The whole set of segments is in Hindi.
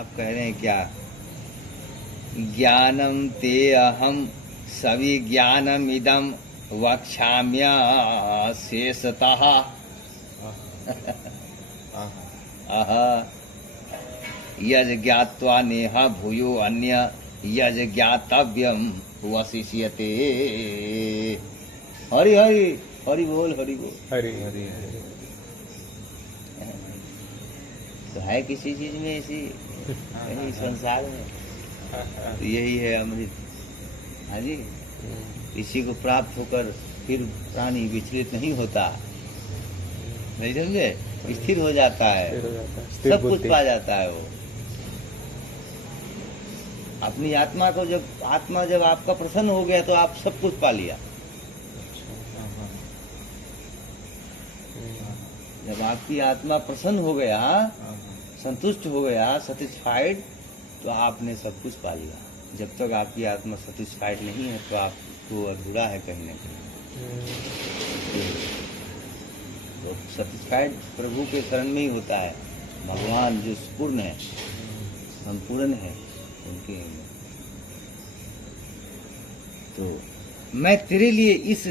आप कह रहे हैं क्या? ज्ञानम ते अहम सविज्ञानम इदम वक्ष्याम्य शेषतः। अह यज ज्ञात्वा नेह भूयो अन्य यज ज्ञातव्यम वशिष्यते। हरि हरि हरि बोल हरि बोल। हरि हरि हरि। तो है किसी चीज में ऐसी कहीं संसार में? तो यही है अमृत। हाँ जी, इसी को प्राप्त होकर फिर प्राणी विचलित नहीं होता, नहीं समझे, स्थिर हो जाता है, सब कुछ पा जाता है वो। अपनी आत्मा को जब आपका प्रसन्न हो गया तो आप सब कुछ पा लिया। जब आपकी आत्मा प्रसन्न हो गया, संतुष्ट हो गया, सेटिस्फाइड, तो आपने सब कुछ पा लिया। जब तक आपकी आत्मा सेटिस्फाइड नहीं है तो आपको अधूरा है कहीं न कहीं। तो सेटिस्फाइड प्रभु के शरण में ही होता है। भगवान जो पूर्ण है, संपूर्ण है, उनके। तो मैं तेरे लिए इस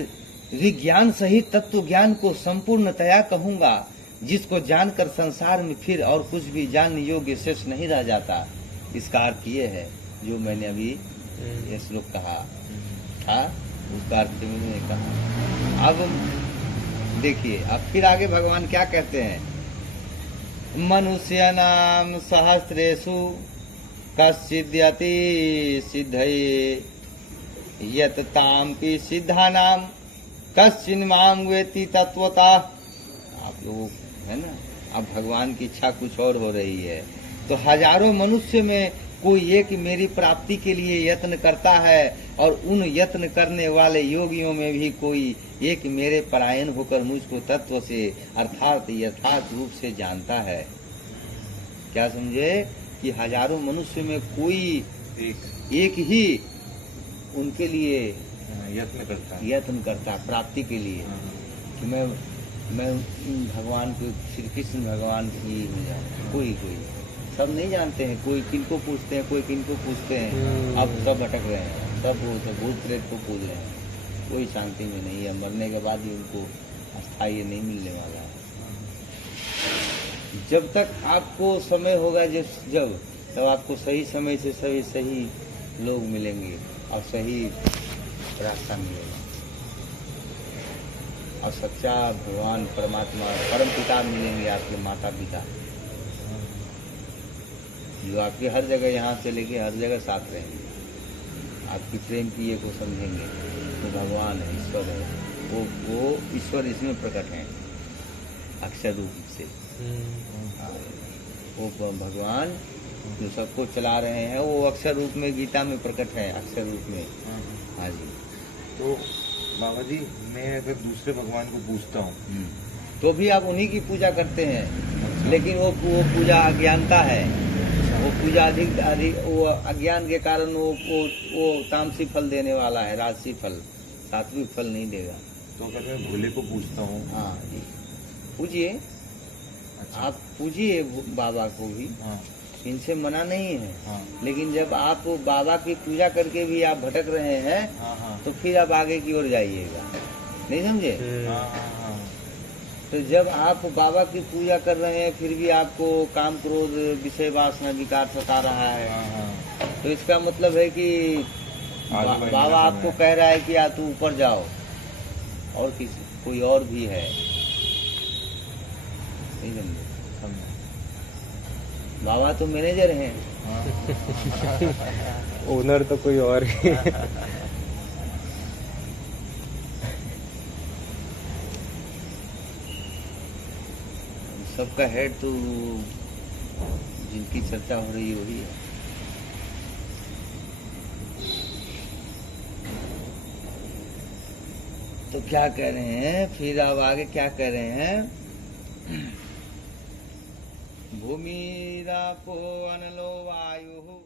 विज्ञान सहित तत्व ज्ञान को संपूर्णतया कहूंगा, जिसको जानकर संसार में फिर और कुछ भी जानने योग्य शेष नहीं रह जाता। इसका अर्थ ये है जो मैंने अभी ये श्लोक कहा था, उसका अर्थ मैंने कहा। अब देखिए, अब फिर आगे भगवान क्या कहते हैं? मनुष्य नाम सहस्रेषु कश्चिद्यति सिद्धये यत तामपि सिद्धानाम कश्चिन् मां वेति तत्वतः। आप लोग है ना, अब भगवान की इच्छा कुछ और हो रही है। तो हजारों मनुष्य में कोई एक मेरी प्राप्ति के लिए यत्न करता है, और उन यत्न करने वाले योगियों में भी कोई एक मेरे परायण होकर मुझको तत्व से अर्थात यथार्थ रूप से जानता है। क्या समझे? कि हजारों मनुष्य में कोई एक ही उनके लिए यत्न करता प्राप्ति के लिए कि मैं भगवान को, श्री कृष्ण भगवान की कोई सब नहीं जानते हैं। कोई किनको पूछते हैं, कोई किनको पूछते हैं। अब सब भटक रहे हैं, सब भूत प्रेत को पूछ रहे हैं। कोई शांति में नहीं है, मरने के बाद ही उनको अस्थायी नहीं मिलने वाला है। जब तक आपको समय होगा जब तब आपको सही समय से सही लोग मिलेंगे और सही रास्ता मिलेगा। और सच्चा भगवान परमात्मा परम पिता मिलेंगे, आपके माता पिता, जो आपकी हर जगह यहाँ से लेके हर जगह साथ रहेंगे, आपकी प्रेम की ये को समझेंगे। तो भगवान है, ईश्वर है, वो ईश्वर इसमें प्रकट है अक्षर रूप से। वो भगवान जो सबको चला रहे हैं वो अक्षर रूप में गीता में प्रकट है, अक्षर रूप में। हाँ जी। तो बाबा जी, मैं अगर दूसरे भगवान को पूजता हूँ तो भी आप उन्हीं की पूजा करते हैं। लेकिन वो पूजा अज्ञानता है। वो पूजा अधिक वो अज्ञान के कारण वो तामसी फल देने वाला है, राजसी फल, सात्विक फल नहीं देगा। तो अगर मैं भोले को पूजता हूँ, हाँ जी, पूजिए। आप पूजिए बाबा को भी, इनसे मना नहीं है। लेकिन जब आप बाबा की पूजा करके भी आप भटक रहे हैं, तो फिर आप आगे की ओर जाइएगा, नहीं समझे? तो जब आप बाबा की पूजा कर रहे हैं फिर भी आपको काम क्रोध विषय वासना विकार सता रहा है, तो इसका मतलब है कि बाबा आपको कह रहा है कि आप तू ऊपर जाओ, और कोई और भी है, नहीं समझे? बाबा तो मैनेजर हैं, ओनर तो कोई और ही। सबका हेड तो जिनकी चर्चा हो रही है वही है। तो क्या कह रहे हैं फिर, अब आगे क्या कह रहे हैं? भूमिरापो अनलो वायु